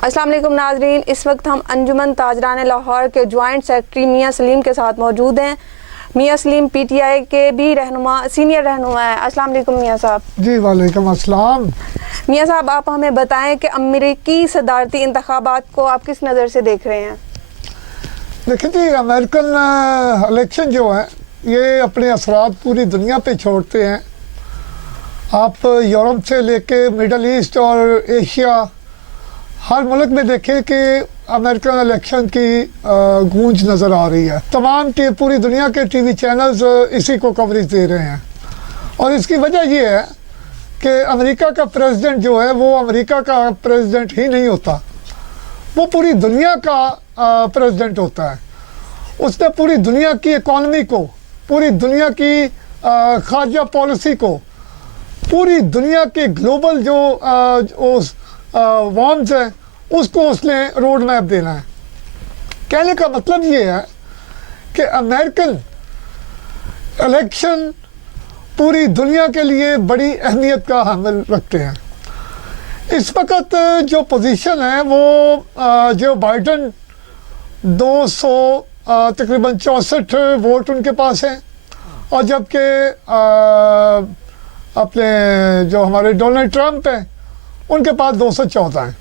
अस्सलाम वालेकुम नाजरीन, इस वक्त हम अंजुमन ताजरान लाहौर के जॉइंट सेक्रेटरी मियाँ सलीम के साथ मौजूद हैं। मियाँ सलीम पीटीआई के भी सीनियर रहनुमा है। अस्सलाम वालेकुम मियाँ साहब। जी वालेकुम अस्सलाम। मियाँ साहब, आप हमें बताएं कि अमेरिकी सदारती इंतखाबात को आप किस नज़र से देख रहे हैं? देखिए जी, अमेरिकन इलेक्शन जो है ये अपने असरात पूरी दुनिया पे छोड़ते हैं। आप यूरोप से लेके मिडल ईस्ट और एशिया हर मुल्क में देखें कि अमेरिकन इलेक्शन की गूंज नज़र आ रही है। तमाम पूरी दुनिया के टीवी चैनल्स इसी को कवरेज दे रहे हैं और इसकी वजह ये है कि अमेरिका का प्रेसिडेंट जो है वो अमेरिका का प्रेसिडेंट ही नहीं होता, वो पूरी दुनिया का प्रेसिडेंट होता है। उसने पूरी दुनिया की इकॉनमी को, पूरी दुनिया की खारजा पॉलिसी को, पूरी दुनिया के ग्लोबल जो वॉर्म्स हैं उसको उसने रोड मैप देना है। कहने का मतलब ये है कि अमेरिकन इलेक्शन पूरी दुनिया के लिए बड़ी अहमियत का हामिल रखते हैं। इस वक्त जो पोजीशन है वो जो बाइडन 200 तकरीबन 64 वोट उनके पास हैं और जबकि अपने जो हमारे डोनाल्ड ट्रंप हैं उनके पास 214 हैं।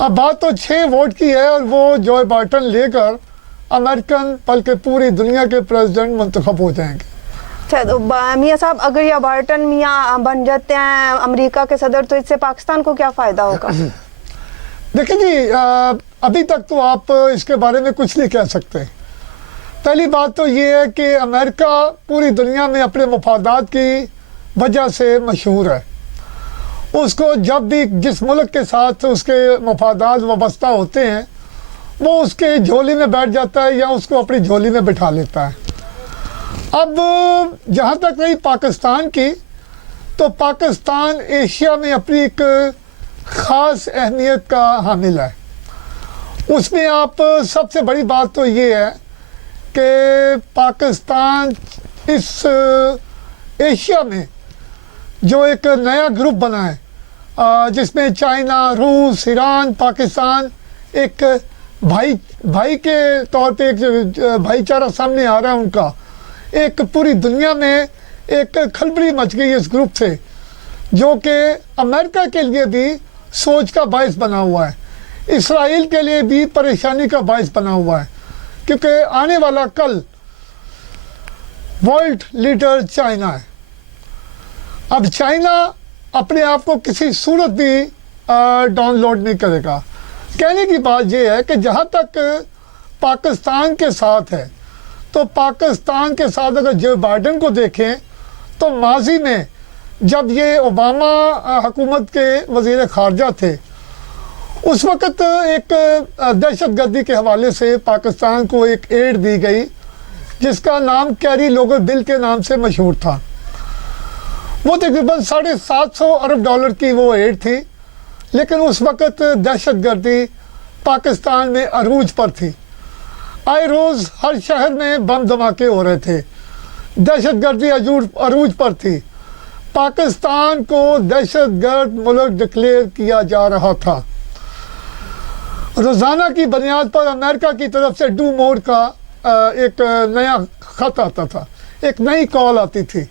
अब बात तो 6 वोट की है और वो जो बाइडन लेकर अमेरिकन बल्कि पूरी दुनिया के प्रेसिडेंट मुंतखब हो जाएंगे। अच्छा, तो मियाँ साहब, अगर ये बाइडन मियाँ बन जाते हैं अमेरिका के सदर तो इससे पाकिस्तान को क्या फ़ायदा होगा? देखिए जी, अभी तक तो आप इसके बारे में कुछ नहीं कह सकते। पहली बात तो ये है कि अमेरिका पूरी दुनिया में अपने मफादात की वजह से मशहूर है। उसको जब भी जिस मुल्क के साथ उसके मफादात वाबस्ता होते हैं वो उसके झोली में बैठ जाता है या उसको अपनी झोली में बिठा लेता है। अब जहाँ तक रही पाकिस्तान की, तो पाकिस्तान एशिया में अपनी एक ख़ास अहमियत का हामिल है। उसमें आप सबसे बड़ी बात तो ये है कि पाकिस्तान इस एशिया में जो एक नया ग्रुप बना है जिसमें चाइना, रूस, ईरान, पाकिस्तान एक भाई के तौर पे एक भाईचारा सामने आ रहा है उनका। एक पूरी दुनिया में एक खलबली मच गई इस ग्रुप से, जो कि अमेरिका के लिए भी सोच का बायस बना हुआ है, इसराइल के लिए भी परेशानी का बायस बना हुआ है, क्योंकि आने वाला कल वर्ल्ड लीडर चाइना है। अब चाइना अपने आप को किसी सूरत भी डाउनलोड नहीं करेगा। कहने की बात यह है कि जहाँ तक पाकिस्तान के साथ है, तो पाकिस्तान के साथ अगर जो बाइडन को देखें तो माजी में जब ये ओबामा हुकूमत के वज़ीर ख़ारजा थे उस वक़्त एक दहशतगर्दी के हवाले से पाकिस्तान को एक एड दी गई जिसका नाम कैरी लोगर बिल के नाम से मशहूर था। वो तकरीबन $750 अरब की वो एड थी, लेकिन उस वक़्त दहशतगर्दी पाकिस्तान में अरूज पर थी। आए रोज़ हर शहर में बम धमाके हो रहे थे, दहशतगर्दी अरूज पर थी। पाकिस्तान को दहशतगर्द मुल्क डिक्लेयर किया जा रहा था। रोज़ाना की बुनियाद पर अमेरिका की तरफ से डू मोर का एक नया ख़त आता था, एक नई कॉल आती थी।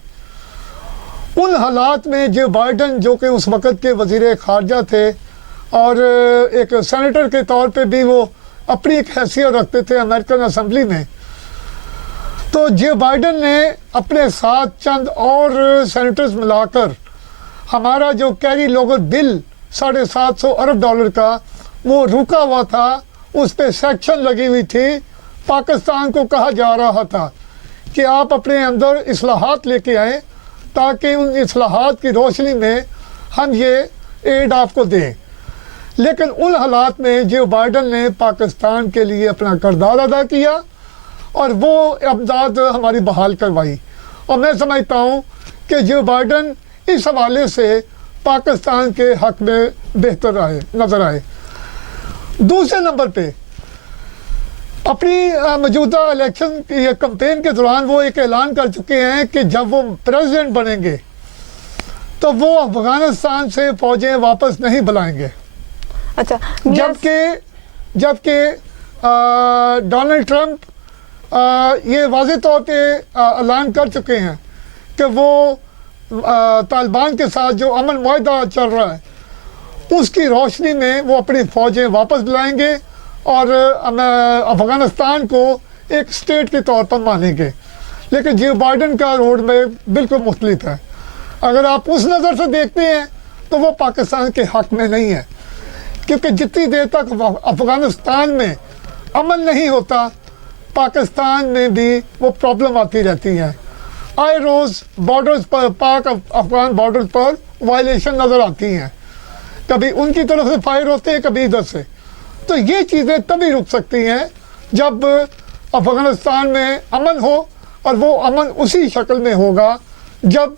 उन हालात में जो बाइडन, जो कि उस वक़्त के वज़ीर ख़ारजा थे और एक सेनेटर के तौर पे भी वो अपनी एक हैसियत रखते थे अमेरिकन असेंबली में, तो जो बाइडन ने अपने साथ चंद और सेनेटर्स मिलाकर हमारा जो कैरी लोगर बिल $750 अरब का वो रुका हुआ था, उस पर सेक्शन लगी हुई थी। पाकिस्तान को कहा जा रहा था कि आप अपने अंदर इस्लाहात लेके आएँ ताकि उन इस्लाहात की रोशनी में हम ये एड आपको दें। लेकिन उन हालात में जो बाइडन ने पाकिस्तान के लिए अपना किरदार अदा किया और वो इमदाद हमारी बहाल करवाई, और मैं समझता हूँ कि जो बाइडन इस हवाले से पाकिस्तान के हक़ में बेहतर नज़र आए। दूसरे नंबर पे अपनी मौजूदा इलेक्शन की कैंपेन के दौरान वो एक ऐलान कर चुके हैं कि जब वो प्रेसिडेंट बनेंगे तो वो अफ़गानिस्तान से फ़ौजें वापस नहीं बुलाएंगे। अच्छा, मियां जबकि डोनाल्ड ट्रंप ये वाज़ेह तौर पे ऐलान कर चुके हैं कि वो तालिबान के साथ जो अमन मुआहदा चल रहा है उसकी रोशनी में वो अपनी फ़ौजें वापस बुलाएंगे और अफ़गानिस्तान को एक स्टेट के तौर पर मानेंगे। लेकिन जो बाइडन का रोड में बिल्कुल मुख्तलिफ है। अगर आप उस नज़र से देखते हैं तो वो पाकिस्तान के हक़ में नहीं है, क्योंकि जितनी देर तक अफ़गानिस्तान में अमन नहीं होता पाकिस्तान में भी वो प्रॉब्लम आती रहती है। आए रोज़ बॉर्डर्स पर, पाक अफगान बॉर्डर पर वायलेशन नज़र आती हैं, कभी उनकी तरफ से फायर होते हैं, कभी इधर से। तो ये चीज़ें तभी रुक सकती हैं जब अफ़गानिस्तान में अमन हो, और वो अमन उसी शक्ल में होगा जब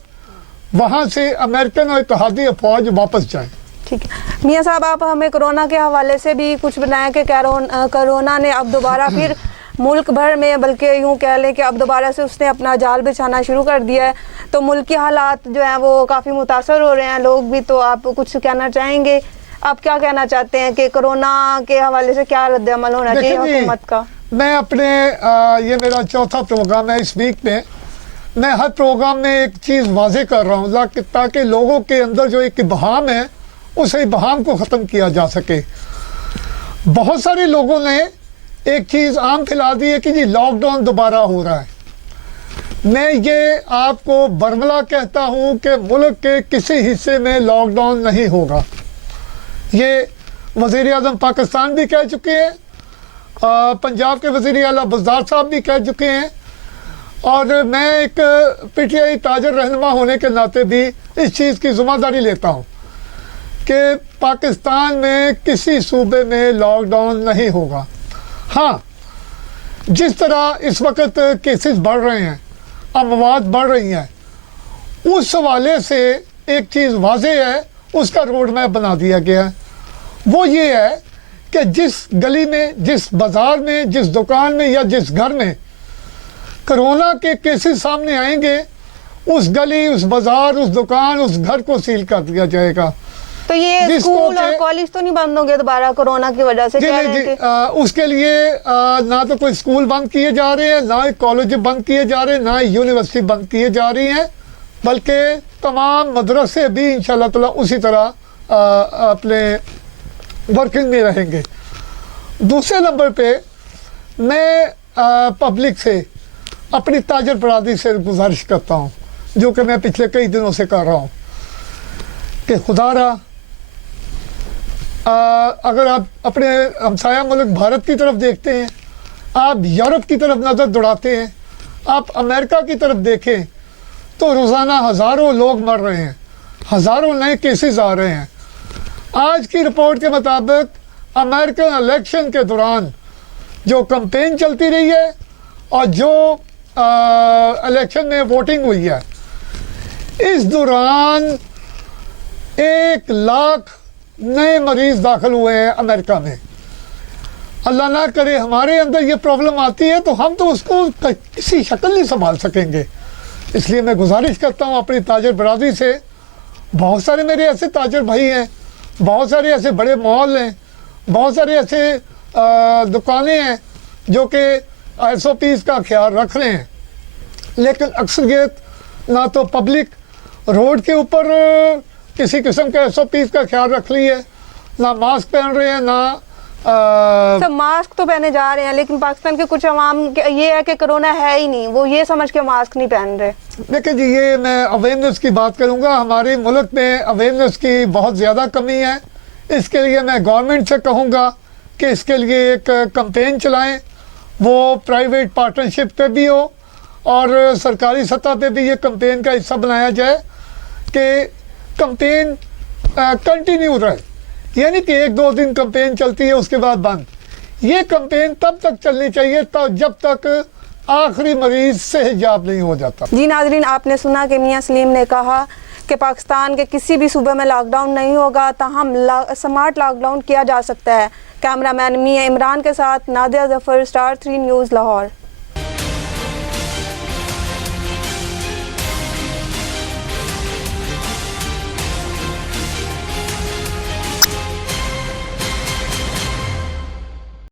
वहाँ से अमेरिकन और इत्तेहादी फ़ौज वापस जाएँ। ठीक है मियां साहब, आप हमें कोरोना के हवाले से भी कुछ बनाया कि कोरोना ने अब दोबारा फिर मुल्क भर में, बल्कि यूँ कह लें कि अब दोबारा से उसने अपना जाल बिछाना शुरू कर दिया है, तो मुल्क के हालात जो हैं वो काफ़ी मुतासर हो रहे हैं, लोग भी। तो आप कुछ कहना चाहेंगे, आप क्या कहना चाहते हैं कि कोरोना के हवाले से क्या रद्द-ए-अमल होना चाहिए हुकूमत का? मैं अपने ये मेरा चौथा प्रोग्राम है इस वीक में। मैं हर प्रोग्राम में एक चीज़ वाज़े कर रहा हूँ ताकि लोगों के अंदर जो एक इबहाम है उस इबहाम को ख़त्म किया जा सके। बहुत सारे लोगों ने एक चीज़ आम फैला दी है कि जी लॉकडाउन दोबारा हो रहा है। मैं ये आपको बरमला कहता हूँ कि मुल्क के किसी हिस्से में लॉकडाउन नहीं होगा। ये वज़ीर आज़म पाकिस्तान भी कह चुके हैं, पंजाब के वज़ीर आला बज़दार साहब भी कह चुके हैं, और मैं एक पीटीआई ताजर रहनुमा होने के नाते भी इस चीज़ की ज़िम्मेदारी लेता हूँ कि पाकिस्तान में किसी सूबे में लॉकडाउन नहीं होगा। हाँ, जिस तरह इस वक्त केसेस बढ़ रहे हैं, अमवात बढ़ रही हैं, उस हवाले से एक चीज़ वाज़ेह है, उसका रोड मैप बना दिया गया है। वो ये है कि जिस गली में, जिस बाज़ार में, जिस दुकान में या जिस घर में कोरोना के केसेस सामने आएंगे, उस गली, उस बाज़ार, उस दुकान, उस घर को सील कर दिया जाएगा। तो ये स्कूल और कॉलेज तो नहीं बंद होंगे दोबारा कोरोना की वजह से? उसके लिए ना तो कोई स्कूल बंद किए जा रहे हैं, ना ही कॉलेज बंद किए जा रहे हैं, ना ही यूनिवर्सिटी बंद किए जा रही हैं, बल्कि तमाम मदरसे भी इंशाअल्लाह ताला उसी तरह अपने वर्किंग में रहेंगे। दूसरे नंबर पे मैं पब्लिक से, अपनी ताजर बरादरी से गुजारिश करता हूँ, जो कि मैं पिछले कई दिनों से कर रहा हूँ, कि खुदारा अगर आप अपने हमसाया मुल्क भारत की तरफ देखते हैं, आप यूरोप की तरफ नज़र दौड़ाते हैं, आप अमेरिका की तरफ देखें, तो रोज़ाना हज़ारों लोग मर रहे हैं, हज़ारों नए केसेस आ रहे हैं। आज की रिपोर्ट के मुताबिक अमेरिकन इलेक्शन के दौरान जो कैंपेन चलती रही है और जो इलेक्शन में वोटिंग हुई है, इस दौरान 1 लाख नए मरीज़ दाखिल हुए हैं अमेरिका में। अल्लाह ना करे हमारे अंदर ये प्रॉब्लम आती है तो हम तो उसको किसी शक्ल नहीं संभाल सकेंगे। इसलिए मैं गुजारिश करता हूँ अपनी ताजर बरादरी से, बहुत सारे मेरे ऐसे ताजर भाई हैं, बहुत सारे ऐसे बड़े मॉल हैं, बहुत सारे ऐसे दुकानें हैं जो कि SOPs का ख्याल रख रहे हैं, लेकिन अक्सरियत ना तो पब्लिक रोड के ऊपर किसी किस्म के SOPs का ख्याल रख रही है, ना मास्क पहन रहे हैं, ना सब मास्क तो पहने जा रहे हैं, लेकिन पाकिस्तान के कुछ अवाम ये है कि कोरोना है ही नहीं, वो ये समझ के मास्क नहीं पहन रहे। देखिए जी, ये मैं अवेयरनेस की बात करूँगा। हमारे मुल्क में अवेयरनेस की बहुत ज़्यादा कमी है। इसके लिए मैं गवर्नमेंट से कहूँगा कि इसके लिए एक कैंपेन चलाएं, वो प्राइवेट पार्टनरशिप पे भी हो और सरकारी सतह पे भी ये कैंपेन का हिस्सा बनाया जाए कि कैंपेन कंटिन्यू रहे, यानी कि 1-2 दिन कैंपेन चलती है उसके बाद बंद। ये कैंपेन तब तक चलनी चाहिए जब तक आखिरी मरीज सेहतयाब नहीं हो जाता। जी नाज़रीन, आपने सुना कि मियां सलीम ने कहा कि पाकिस्तान के किसी भी सूबे में लॉकडाउन नहीं होगा, ताहम स्मार्ट लॉकडाउन किया जा सकता है। कैमरामैन मियां इमरान के साथ नादिया जफर, स्टार 3 न्यूज़, लाहौर।